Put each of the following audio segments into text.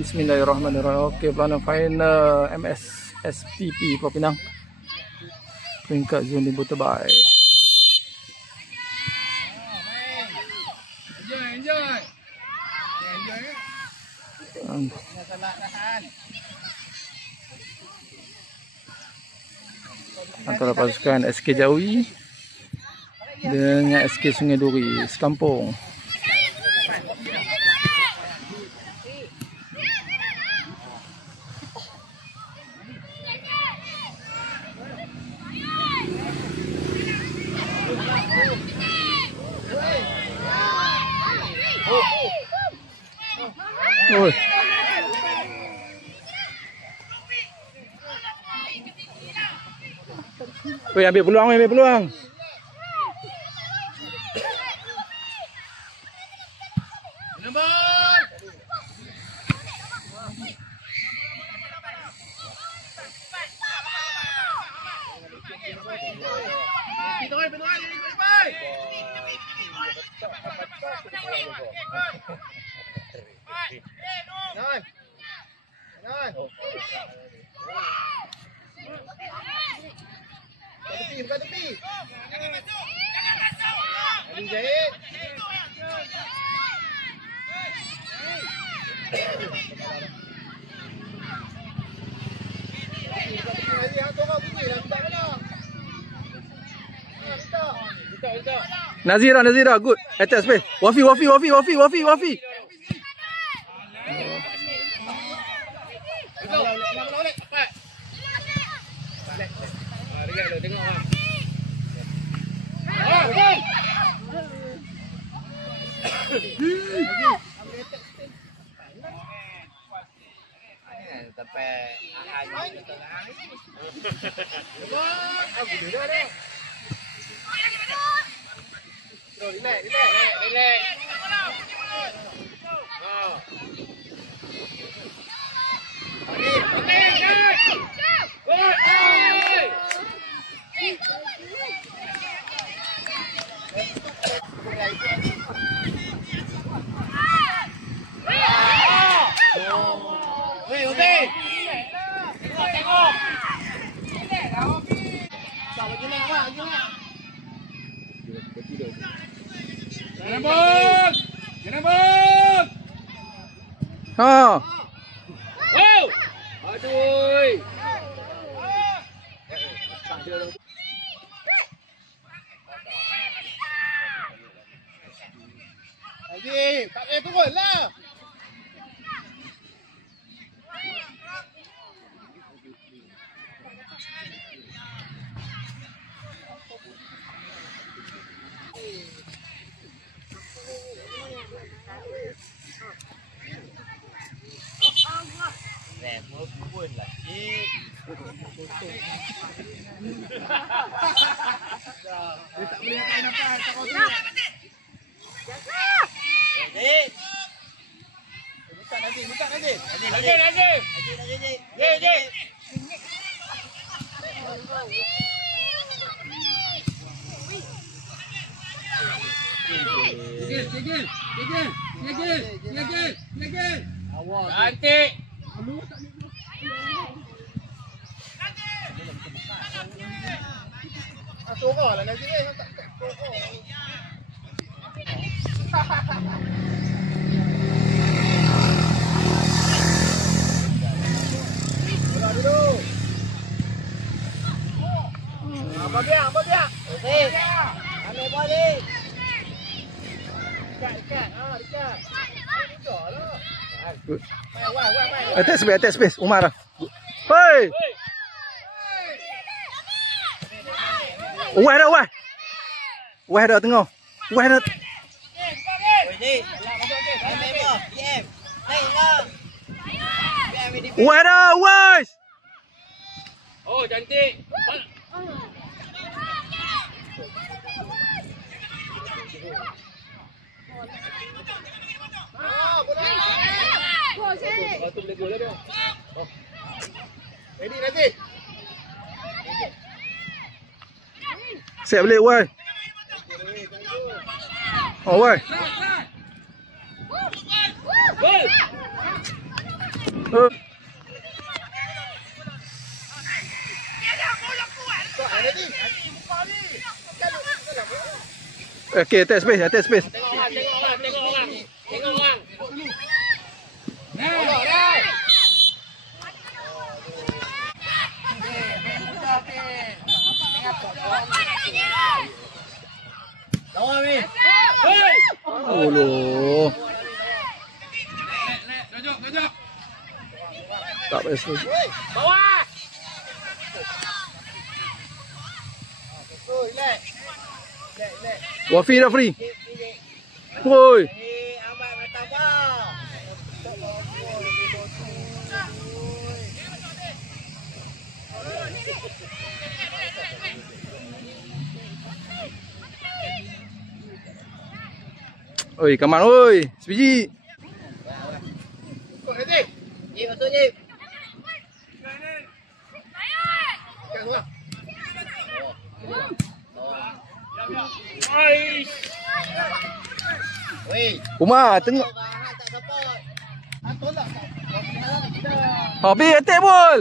Bismillahirrahmanirrahim. Okey, pelana final MSSPP Pulau Pinang. Peringkat zon Limbu Tebal. Enjoy. Antara pasukan SK Jawi dengan SK Sungai Duri sekampung. Oi. Weh, ambil peluang. Buka tepi. Jangan masuk. Adi Zahid. Nazira, good. Attack space. Wafi. Relax. Jangan bang. Ha. Wow. Aduh. Lagi, tak payah turun lah. Mau pun lagi. Dia tak boleh kain apa, tak kau tu. Bukan lagi. Lagi. Awak. Cantik. Sorok lah Nazir ni. Tak sorok. Bola dulu. Apa dia? Okey. Ambil bola ni. Dekat. Dekat. Sudahlah. Attack space. Umar. Hei. Wah dah tengok. Wah. Oh, cantik. Ready Nazir. Siap balik, woi. Oh, woi. Oh. Okey, atas space, atas space. Tengok orang, tengok orang, tengok orang. Tengok orang. Lawan ni. Hei. Oh loh. Tak best tu. Bawah. Wafi dah free. Woi. Ahmad mata bawah. Oi, kaman oi. Sebiji. Jip, masuk Jip. Wei, Umar tengok. orang tak support. Habis attack bol.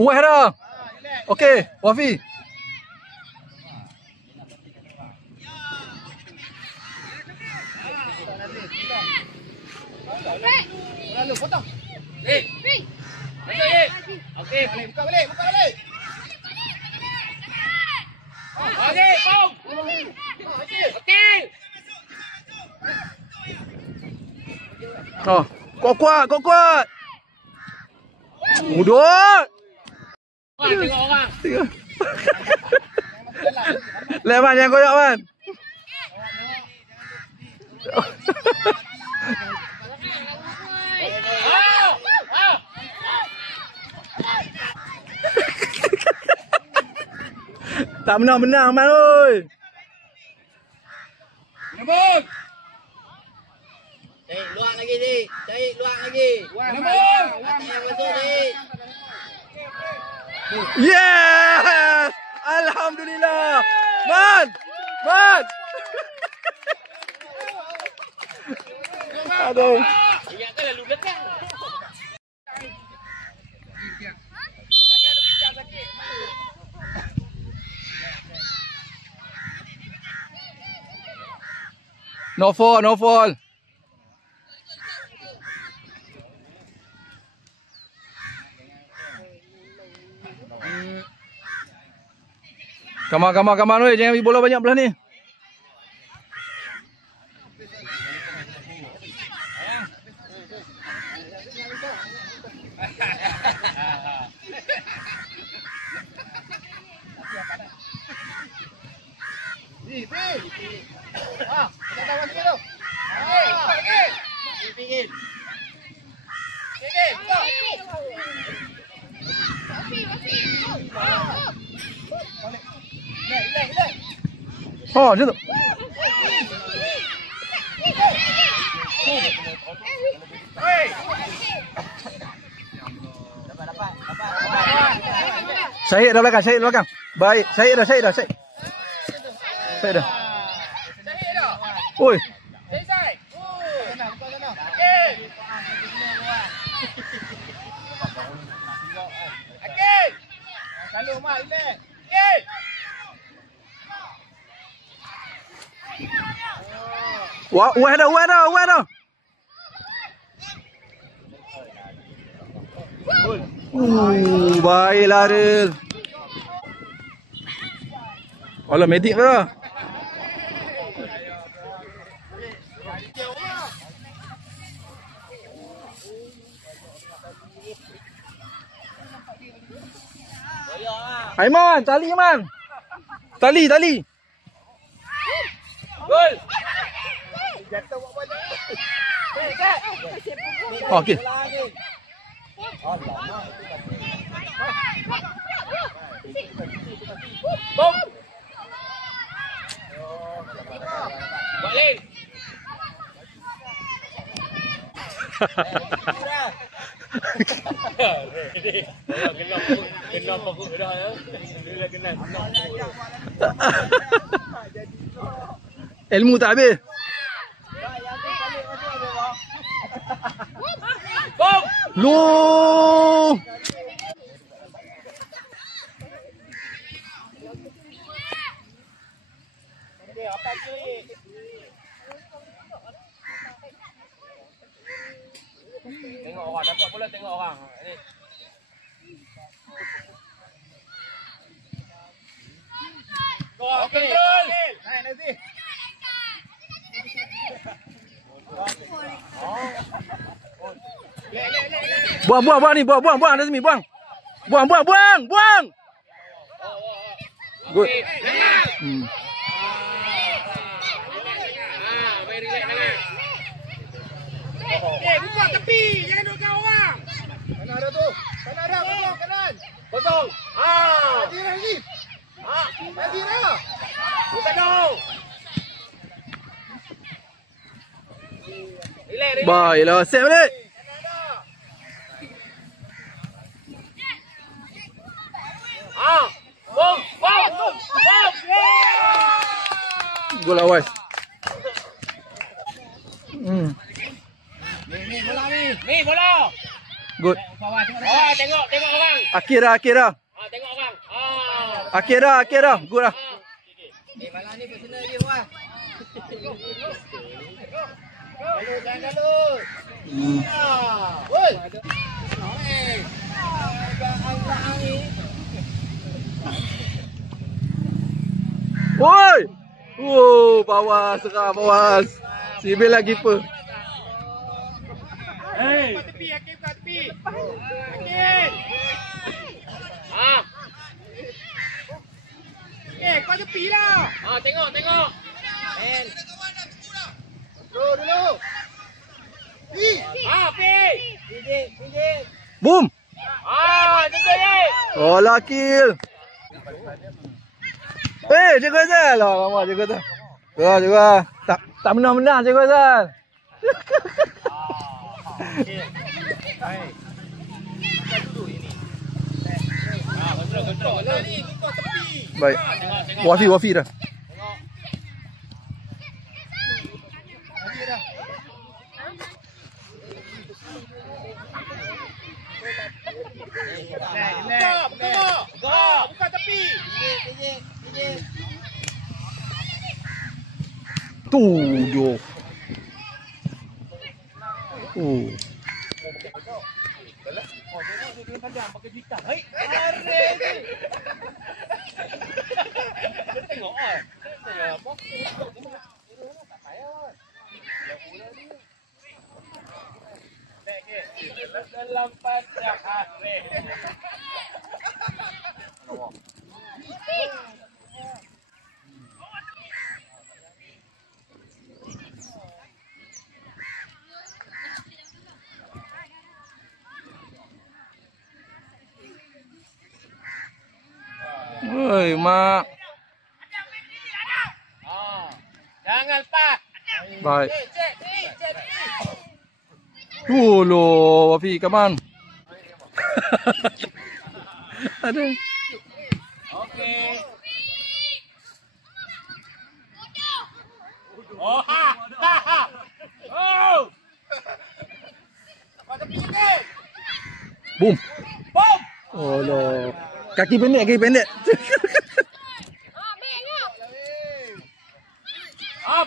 Wah dah. Okey, Wafi. Lalu potong. Okey. Okey, buka balik, buka balik. Okey, pom. Okey. Oh, kuat-kuat, kuat-kuat. Mudut. Tengok orang. Leman yang koyak man. Tak menang-menang man oi. Lembut. Luar lagi ni. Cari luar lagi. Lembut. Atas yang masuk ni. Yes! Alhamdulillah. Man. Man. Aduh. Ingatkan lalu belakang. No fall, no fall. Come on, weh. Jangan bagi bola banyak belah ni. Oh, macam tu. Syahid dah belakang, Syahid dah belakang. Baik, Syahid dah. Syahid dah. Oi. Kalau mak relax. Okey. Wah dah. Baiklah Aril. Alah, medik dah. Aiman, tali man. Tali. Gol. Oh, okey. Bom. Balik. Kena pokok dah ya. Dia kena. Ilmu tak habis. Bom. Loh. Tengok orang dapat bola, tengok orang. Ni. Okey. Naik nanti. Buang ni, buang Nazmi, buang. Buang. Good. Buka tepi, jangan duduk kat orang. Mana ada tu? Sana ada, kosong kanan. Kosong. Lagi. Lagi dah. Buka dong. Relax. Baiklah, set balik. Bom. Gol awas. Ni bola. Good. Tengok orang. Akhir dah. Tengok orang. Akhir dah. Good dah. Malam ni personal dia buat. Jangan galus. Woi. Woi. Bawas serah bawas. Sibil lagi per. Buka tepi. Kau tepi lah. Tengok. Men. Dulu. Pijik. Boom. Tentu ye. Oh, kill. Jaga Zal. Lama jaga Zal. Jaga. Tak menang jaga Zal. Kontrol lah ni. Kau tepi. Baik. Wafi dah. Buka tepi. Tujuh. Tengok dalam pada hari. Oi, mak. Jangan lepas. Baik. Cek. Loh, Wafi, come on. Ada. Okey. Oh, ha. Oh. Pada pergi. Boom. Bom. Oh, loh. Kaki pendek.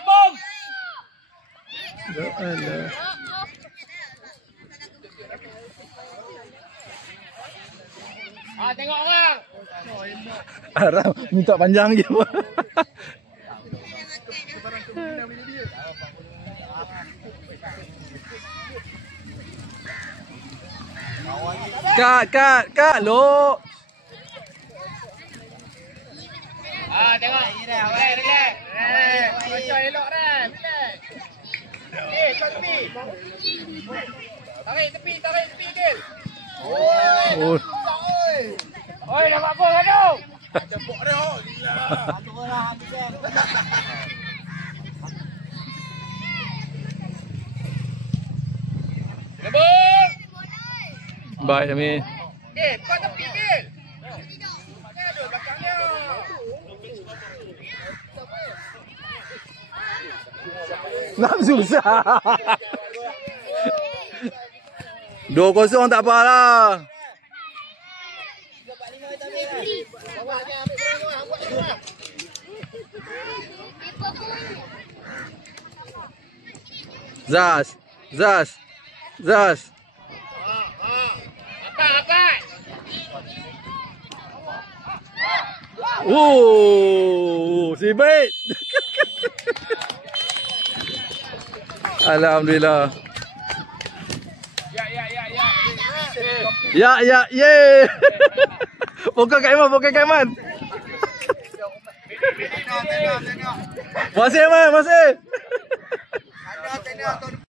Bom. Alah. Tengok orang. Haram, minta panjang je. Kak, lo. Tengok. Relax. Macam elok kan. Relax. Kau tepi. Tarik tepi, Gil. Oh. Oi, dapat gol kan tu? Cepuk dia. Lebur. Baik Amin. Buka tepi, Bil. Aduh, belakangnya. Nak susah. 2-0 tak apalah. Zaz. Angkat. Sibit. Alhamdulillah. Ya. Pokok Kak Iman. Masih, Man, masih. Ada tengok tahun